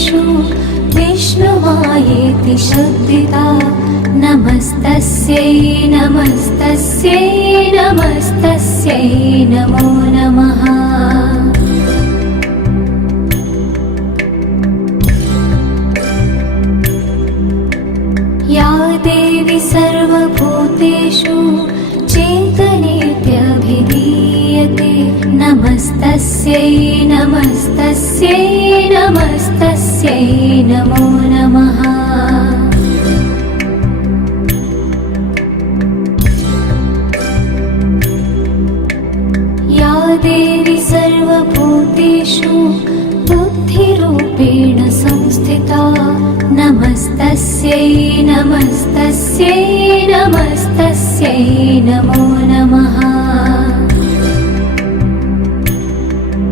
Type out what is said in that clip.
भूतेषु विष्णुमायेति शब्दिता नमस्तस्यै नमस्तस्यै नमस्तस्यै नमो नमः। या देवी सर्वभूतेषु चेतनेत्यभिधीयते नमस्तस्यै नमस्तस्यै नमस्तस्यै नमो नमः। या देवी सर्वभूतेषु बुद्धिरूपेण संस्थिता नमस्तस्यै नमस्तस्यै नमस्तस्यै नमो नमः।